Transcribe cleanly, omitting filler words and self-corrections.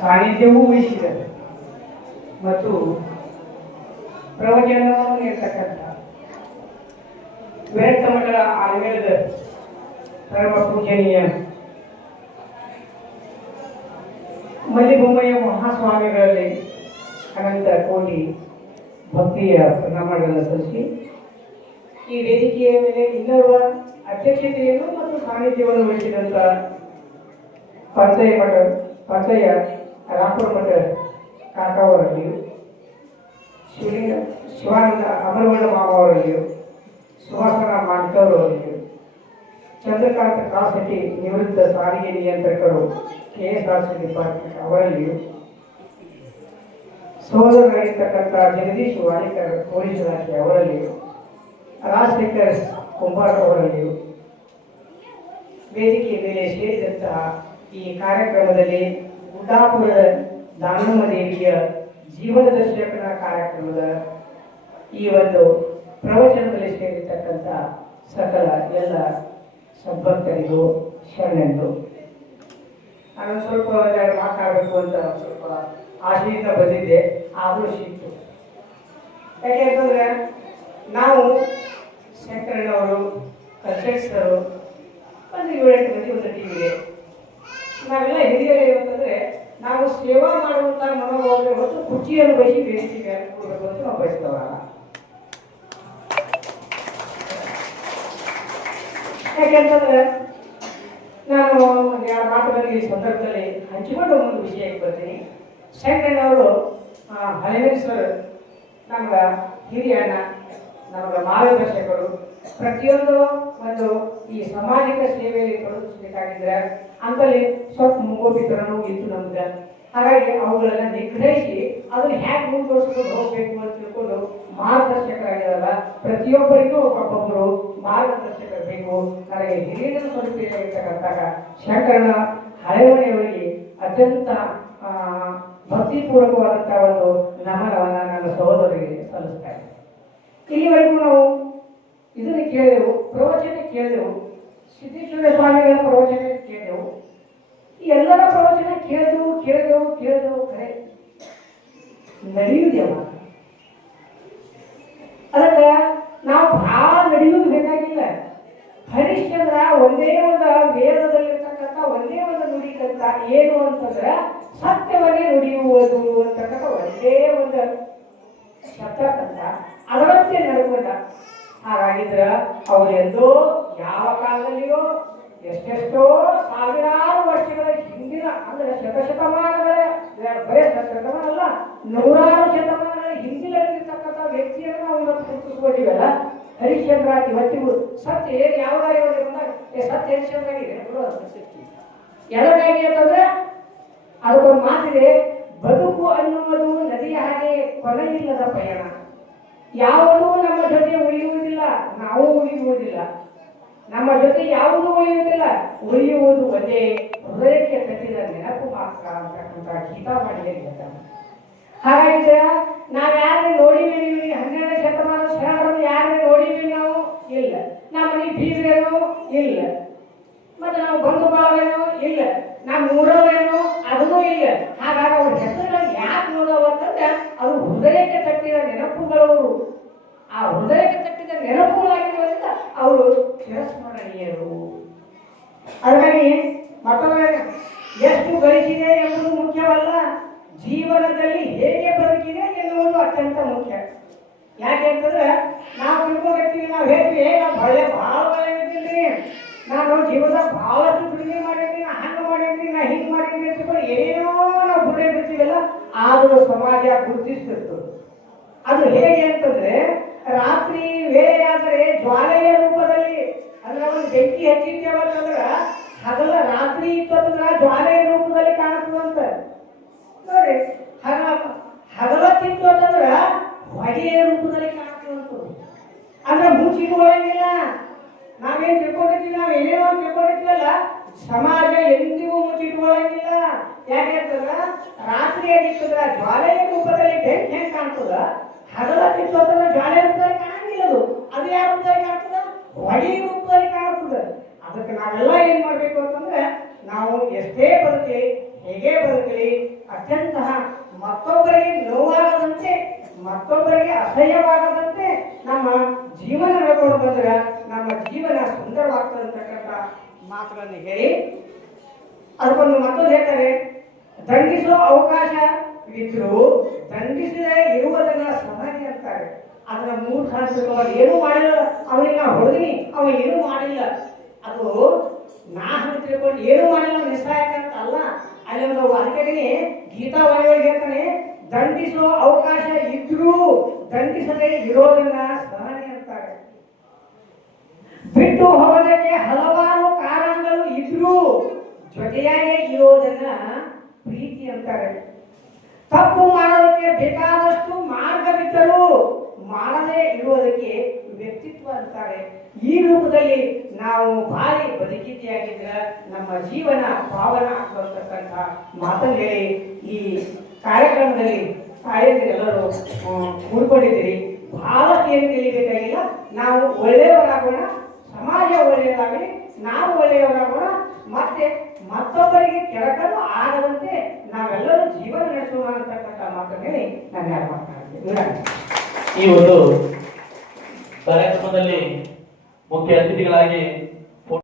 ಸಾಹಿತ್ಯವೂ ವಹಿಸಿದೆ ಮತ್ತು ಪ್ರವಚನವನ್ನು ನೀಡತಕ್ಕಂಥ ವಿರಕ್ತ ಮಠದ ಆಯುರ್ವೇದ ಪರಮ ಪೂಜನೀಯ ಮಲ್ಲಿಬೊಮ್ಮಯ್ಯ ಮಹಾಸ್ವಾಮಿಗಳಲ್ಲಿ ಅನಂತ ಕೋಟಿ ಭಕ್ತಿಯ ಪ್ರಣಾಮಗಳನ್ನು ಸಲ್ಲಿಸಿ ಈ ವೇದಿಕೆಯ ಮೇಲೆ ಇನ್ನೋರ್ವ ಅಧ್ಯಕ್ಷತೆಯನ್ನು ಮತ್ತು ಸಾನ್ನಿಧ್ಯವನ್ನು ವಹಿಸಿದಂಥ ಪಂಚಯ ರಾಮಪುರ ಮಠ ಕಾಕಾವರಲ್ಲಿಯೂ ಶಿವಾನಂದ ಅಮರವಣ್ಣ ಮಾಮ ಅವರಲ್ಲಿಯೂ ಸುಹಾಸನ ಮಾನ್ಕವರವರಲ್ಲಿಯೂ ಚಂದ್ರಕಾಂತ ಕಾಸಟ್ಟಿ ನಿವೃತ್ತ ಸಾರಿಗೆ ನಿಯಂತ್ರಕರು KSRC ಡಿಪಾರ್ಟ್ಮೆಂಟ್ ಅವರಲ್ಲಿಯೂ ಸಹೋದರರಾಗಿರ್ತಕ್ಕಂಥ ಜಗದೀಶ್ ವಾಣಿಕರ್ ಪೊಲೀಸ್ ಇಲಾಖೆ ಅವರಲ್ಲಿಯೂ ರಾಜಶೇಖರ್ ಕುಂಬಾರ್ ಅವರಲ್ಲಿಯೂ ವೇದಿಕೆಯ ಮೇಲೆ ಸೇರಿದಂತಹ ಈ ಕಾರ್ಯಕ್ರಮದಲ್ಲಿ ಗುಡ್ಡಾಪುರದ ದಾನಮ್ಮ ದೇವಿಯ ಜೀವನ ದರ್ಶಕನ ಕಾರ್ಯಕ್ರಮದ ಈ ಒಂದು ಪ್ರವಚನದಲ್ಲಿ ಸೇರಿರ್ತಕ್ಕಂಥ ಸಕಲ ಎಲ್ಲ ಸಂಪರ್ಕರಿಗೂ ಶರಣೆಂದು ನಾನು ಸ್ವಲ್ಪ ಮಾತಾಡಬೇಕು ಅಂತ ಸ್ವಲ್ಪ ಆಶೆಯಿಂದ ಬಂದಿದ್ದೆ, ಆದರೂ ಸಿಕ್ತು. ಯಾಕೆ ಅಂತಂದ್ರೆ ನಾವು ಶಂಕರಣ್ಣವರು ಕಲ್ಸೆಟ್ಸರು ಒಂದು 7-8 ಮಂದಿ ಒಂದು ಟೀಮ್ ಇದೆ. ನಾವೆಲ್ಲ ಹಿರಿಯರು ಅಂತಂದ್ರೆ ನಾವು ಸೇವಾ ಮಾಡುವಂತ ಮನೋಭಾವನೆ ಹೊತ್ತು ಕುರ್ಚಿಯನ್ನು ಬಯಸಿ ಬೇಸಿಗೆ ಕೊಡಬೇಕು ಅಂತ ನಾವು ಬಯಸ್ತವಲ್ಲ. ಯಾಕೆಂತಂದ್ರೆ ನಾನು ಒಂದು 2 ಮಾತುಗಳಲ್ಲಿ ಈ ಸಂದರ್ಭದಲ್ಲಿ ಹಂಚಿಕೊಂಡು ಒಂದು ವಿಷಯಕ್ಕೆ ಬರ್ತೀನಿ. ಶಂಕರಣ್ಣವರು ಹಳೆಯ ಸರ್ ನಮ್ಗೆ ಹಿರಿಯಣ್ಣ, ನಮಗೆ ಮಾರ್ಗದರ್ಶಕರು. ಪ್ರತಿಯೊಂದು ಒಂದು ಈ ಸಾಮಾಜಿಕ ಸೇವೆಯಲ್ಲಿ ತೊಡಗಿಸಬೇಕಾಗಿದ್ರೆ ಅಂತಲ್ಲಿ ಸ್ವಲ್ಪ ಮುಂಗೋಪಿತನೂ ಇತ್ತು ನಮ್ಗೆ. ಹಾಗಾಗಿ ಅವುಗಳನ್ನ ನಿಗ್ರಹಿಸಿ ಅದನ್ನ ಹೇಗೆ ಮುಂದುವರಿಸ್ಕೊಂಡು ಹೋಗ್ಬೇಕು ಅಂತ ತಿಳ್ಕೊಂಡು ಮಾರ್ಗದರ್ಶಕರಾಗಿರಲ್ಲ. ಪ್ರತಿಯೊಬ್ಬರಿಗೂ ಒಬ್ಬೊಬ್ಬರು ಮಾರ್ಗದರ್ಶಕರು ಬೇಕು. ನನಗೆ ಹಿರಿಯರನ್ನು ಸ್ವರೂಪಿರ್ತಕ್ಕಂತಹ ಶಂಕರಣ್ಣ ಹಳೆಯವರಿಗೆ ಅತ್ಯಂತ ಭಕ್ತಿಪೂರ್ವಕವಾದಂತಹ ಒಂದು ನಮನವನ್ನು ನನ್ನ ಸಹೋದರಿಗೆ ಸಲ್ಲಿಸ್ತಾ ಇದ್ದೇನೆ. ಇಲ್ಲಿವರೆಗೂ ನಾವು ಇದನ್ನು ಕೇಳಿದೆವು, ಪ್ರವಚನ ಕೇಳಿದೆವು, ಸಿದ್ದೇಶ್ವರ ಸ್ವಾಮಿಗಳ ಪ್ರವಚನ ಕೇಳಿದೆವು. ಈ ಎಲ್ಲರ ಪ್ರವಚನ ಕೇಳಿದೆವು ಕರೆ ನಡೆಯುವುದೇವ. ಅದಕ್ಕೆ ನಾವು ಭಾಳ ನಡೆಯುವುದು ಬೇಕಾಗಿಲ್ಲ. ಹರಿಶ್ಚಂದ್ರ ಒಂದೇ ಒಂದು ವೇದದಲ್ಲಿರ್ತಕ್ಕಂಥ ಒಂದೇ ಒಂದು ನುಡಿಕಂತ ಏನು ಅಂತಂದ್ರೆ ಸತ್ಯವನ್ನೇ ನುಡಿಯುವುದು ಅಂತಕ್ಕಂಥ ಒಂದೇ ಒಂದು ಶಬ್ದಕ್ಕಂತ ಅದರಂತೆ ನಡ್ಕೊಂಡ. ಹಾಗಾಗಿದ್ರ ಅವರೆಲ್ಲೋ ಯಾವ ಕಾಲದಲ್ಲಿಯೋ ಎಷ್ಟೆಷ್ಟೋ ಸಾವಿರಾರು ವರ್ಷಗಳ ಹಿಂದಿನ ಅಂದ್ರೆ ಶತಶತಮಾನಗಳ ಬರೇ ಶತಮಾನ ಅಲ್ಲ, 100 ಶತಮಾನಗಳ ಹಿಂದಿನಲ್ಲಿರ್ತಕ್ಕಂಥ ವ್ಯಕ್ತಿಯನ್ನು ನಾವು ಇವತ್ತು ಗುರುತಿಸ್ಕೊಂಡಿವಲ್ಲ. ಹರಿಶ್ಚಂದ್ರ ಇವತ್ತಿಗೂ ಸತ್ಯ ಏನು ಯಾವಾಗ ಬಂದಾಗ ಸತ್ಯ ಹರಿಶ್ಚಂದ್ರ ಆಗಿದೆ ಎಲ್ಲರಾಗಿ ಅಂತಂದ್ರೆ ಅದಕ್ಕೊಂದು ಮಾತಿದೆ, ಬದುಕು ಅನ್ನುವುದು ನದಿಯ ಹಾಗೆ ಕೊನೆಯಿಲ್ಲದ ಪಯಣ. ಯಾವುದೂ ನಮ್ಮ ಜೊತೆ ಉಳಿಯುವುದಿಲ್ಲ, ನಾವು ಉಳಿಯುವುದಿಲ್ಲ. ನಮ್ಮ ಜೊತೆ ಯಾವುದೂ ಉಳಿಯುವುದಿಲ್ಲ, ಉಳಿಯುವುದು ಒಂದೇ ಹೃದಯಕ್ಕೆ ತಟ್ಟಿದ ನೆನಪು ಮಾತ್ರ ಅಂತಕ್ಕಂಥ ಗೀತಾವಾಣಿ ಹೇಳ್ತಾರೆ. ಹಾಗಾಗಿದ್ರೆ ನಾವು ಯಾರನ್ನ ನೋಡಿದ್ದೀವಿ? 12ನೇ ಶತಮಾನ ಶರಣರನ್ನು ಯಾರನ್ನ ನೋಡಿದ್ದೀವಿ? ನಾವು ಇಲ್ಲ. ನಮ್ಮ ಮನೆ ಬೀಗರೇನು ಇಲ್ಲ, ಮತ್ತೆ ನಾವು ಬಂಧು ಬಳವೇನೋ ಇಲ್ಲ, ನಮ್ಮ ಊರವೇನೋ ಅದೂ ಇಲ್ಲ. ಹಾಗಾಗಿ ಅವ್ರ ಹೆಸರುಗಳು ಯಾಕೆ ನೋಡೋವು ಅಂತಂದ್ರೆ ಅದು ಹೃದಯಕ್ಕೆ ತಟ್ಟಿದ ನೆನಪುಗಳವರು. ಆ ಹೃದಯಕ್ಕೆ ತಟ್ಟಿದ ನೆನಪುಗಳಾಗಿರುವುದರಿಂದ ಅವರು ಚಿರಸ್ಮರಣೀಯರು. ಹಾಗಾಗಿ ಮತ್ತೊಮ್ಮೆ ಎಷ್ಟು ಗಳಿಸಿದೆ ಎಂಬುದು ಮುಖ್ಯವಲ್ಲ, ಜೀವನದಲ್ಲಿ ಹೇಗೆ ಬದುಕಿದೆ ಎನ್ನುವುದು ಅತ್ಯಂತ ಮುಖ್ಯ. ಯಾಕೆ ಅಂತಂದ್ರೆ ನಾವು ತಿಳ್ಕೊಂಡಿರ್ತೀವಿ, ನಾವು ಹೇಳ್ತೀವಿ ನಾವು ಭಾಳ ಒಳ್ಳೆ ಇದ್ದೀನಿ, ನಾನು ಜೀವನದ ಬಹಳಷ್ಟು ದುಡಿಮೆ ಮಾಡಿದ್ದೀನಿ, ಹಂಗೆ ಮಾಡಿದ್ದೀನಿ, ನಾ ಹಿಂಗೆ ಮಾಡಿದ್ದೀನಿ ಅಂತ ಏನೇನೋ ನಾವು ಬುಡ ಬಿಡ್ತೀವಲ್ಲ. ಆದರೂ ಸಮಾಜ ಗುರುತಿಸ್ತಿತ್ತು. ಅದು ಹೇಗೆ ಅಂತಂದ್ರೆ ರಾತ್ರಿ ವೇಳೆಯಾದರೆ ಜ್ವಾಲೆಯ ರೂಪದಲ್ಲಿ, ಅಂದ್ರೆ ಒಂದು ಬೆಂಕಿ ಹಚ್ಚಿದ್ದೇವಂತಂದ್ರ ಹಗಲ ರಾತ್ರಿ ಇತ್ತಂದ್ರ ಜ್ವಾಲೆಯ ರೂಪದಲ್ಲಿ ಕಾಣುತ್ತದಂತ ನೋಡಿ. ಹಗಲತ್ತಿತ್ತು ಅಂತಂದ್ರ ಹೊಗೆಯ ರೂಪದಲ್ಲಿ ಕಾಣುತ್ತದಂತ. ಅಂದ್ರೆ ಮುಚ್ಚಿಟ್ಕೊಳ್ಳಂಗಿಲ್ಲ. ನಾವೇನ್ ತಿಳ್ಕೊಂಡಿರ್ತೀವಿ, ನಾವು ಏನೇನೋ ತಿಳ್ಕೊಂಡಿರ್ತೀವಲ್ಲ, ಸಮಾಜ ಎಂದಿಗೂ ಮುಚ್ಚಿಟ್ಕೊಳ್ಳಂಗಿಲ್ಲ. ಯಾಕೆ ಅಂತಂದ್ರ ರಾತ್ರಿ ಆಗಿತ್ತಂದ್ರ ಜ್ವಾಲೆಯ ರೂಪದಲ್ಲಿ ಬೆಂಕಿ ಹೆಂಗ್ ಕಾಣ್ತದ, ಹಗಲತ್ತಿತ್ತು ಅಂತಂದ್ರೆ ಜ್ವಾಲೆಯ ರೂಪದಲ್ಲಿ ಕಾಣಂಗಿಲ್ಲ. ಅದು ಯಾವ ರೂಪದಲ್ಲಿ ಕಾಣ್ತದ? ಹೊಗೆಯ ರೂಪದಲ್ಲಿ ಕಾಣ್ತದ. ಅದಕ್ಕೆ ನಾವೆಲ್ಲ ಏನ್ ಮಾಡ್ಬೇಕು ಅಂತಂದ್ರೆ ನಾವು ಎಷ್ಟೇ ಬದುಕಲಿ, ಹೇಗೆ ಬದುಕಲಿ, ಅತ್ಯಂತ ಮತ್ತೊಬ್ಬರಿಗೆ ನೋವಾಗದಂತೆ, ಮತ್ತೊಬ್ಬರಿಗೆ ಅಸಹ್ಯವಾಗದಂತೆ ನಮ್ಮ ಜೀವನ ನಡ್ಕೊಂಡು ಬಂದ್ರೆ ನಮ್ಮ ಜೀವನ ಸುಂದರವಾಗ್ತದೆ ಅಂತಕ್ಕಂಥ ಮಾತುಗಳನ್ನು ಹೇಳಿ ಅದಕ್ಕೊಂದು ಮತ್ತೊಂದು ಹೇಳ್ತಾರೆ, ದಂಡಿಸುವ ಅವಕಾಶ ಇದ್ರು ದಂಡಿಸದೇ ಇರುವುದನ್ನ ಸಹನೆ ಅಂತಾರೆ. ಅದನ್ನ ಮೂರ್ಖ ಅನ್ಸ್ಬೇಕು, ಏನೂ ಮಾಡಿಲ್ಲ, ಅವನಿಗೆ ನಾ ಹೊಡೆದಿನಿ, ಅವ ಏನೂ ಮಾಡಿಲ್ಲ, ಅದು ನಾ ಹಂಗೆ ತಿಳ್ಕೊಂಡು ಏನೂ ಮಾಡಿಲ್ಲ ನಿಸ್ಸಹಾಯಕ ಅಂತ ಅಲ್ಲ. ಅಲ್ಲಿ ಒಂದು ಅದಕ್ಕೆ ಗೀತಾ ವಾಣಿಯೊಳಗೆ ಹೇಳ್ತಾನೆ, ದಂಡಿಸುವ ಅವಕಾಶ ಇದ್ರೂ ದಂಡಿಸದೇ ಇರೋದನ್ನ ಸಹನೆ ಅಂತಾರೆ. ಬಿಟ್ಟು ಹೋಗೋದಕ್ಕೆ ಹಲವಾರು ಕಾರಣಗಳು ಇದ್ರೂ ಜೊತೆಯಾಗಿ ಇರೋದನ್ನ ಪ್ರೀತಿ ಅಂತಾರೆ. ತಪ್ಪು ಮಾಡೋದಕ್ಕೆ ಬೇಕಾದಷ್ಟು ಮಾರ್ಗವಿದ್ದರೂ ಮಾಡದೇ ಇರುವುದಕ್ಕೆ ವ್ಯಕ್ತಿತ್ವ ಅಂತಾರೆ. ಈ ರೂಪದಲ್ಲಿ ನಾವು ಭಾರಿ ಬದುಕಿತಿಯಾಗಿದ್ರೆ ನಮ್ಮ ಜೀವನ ಪಾವನ ಆಗ್ತಕ್ಕಂಥ ಮಾತನ್ನು ಹೇಳಿ ಈ ಕಾರ್ಯಕ್ರಮದಲ್ಲಿ ತಾಯಂದಿರೆಲ್ಲರೂ ಕೂಡ್ಕೊಂಡಿದ್ದೀರಿ. ಬಹಳಷ್ಟು ಏನು ತಿಳಿಬೇಕಾಗಿಲ್ಲ, ನಾವು ಒಳ್ಳೆಯವರಾಗೋಣ, ಸಮಾಜ ಒಳ್ಳೆಯದಾಗಲಿ, ನಾವು ಒಳ್ಳೆಯವರಾಗೋಣ, ಮತ್ತೆ ಮತ್ತೊಬ್ಬರಿಗೆ ಕೆಳಕಲು ಆಗದಂತೆ ನಾವೆಲ್ಲರೂ ಜೀವನ ನಡೆಸೋಣ ಅಂತಕ್ಕಂಥ ಮಾತನ್ನು ಹೇಳಿ ನಾನು ಯಾರು ಮಾತನಾಡ್ತೀನಿ. ಈ ಒಂದು ಕಾರ್ಯಕ್ರಮದಲ್ಲಿ ಮುಖ್ಯ ಅತಿಥಿಗಳಾಗಿ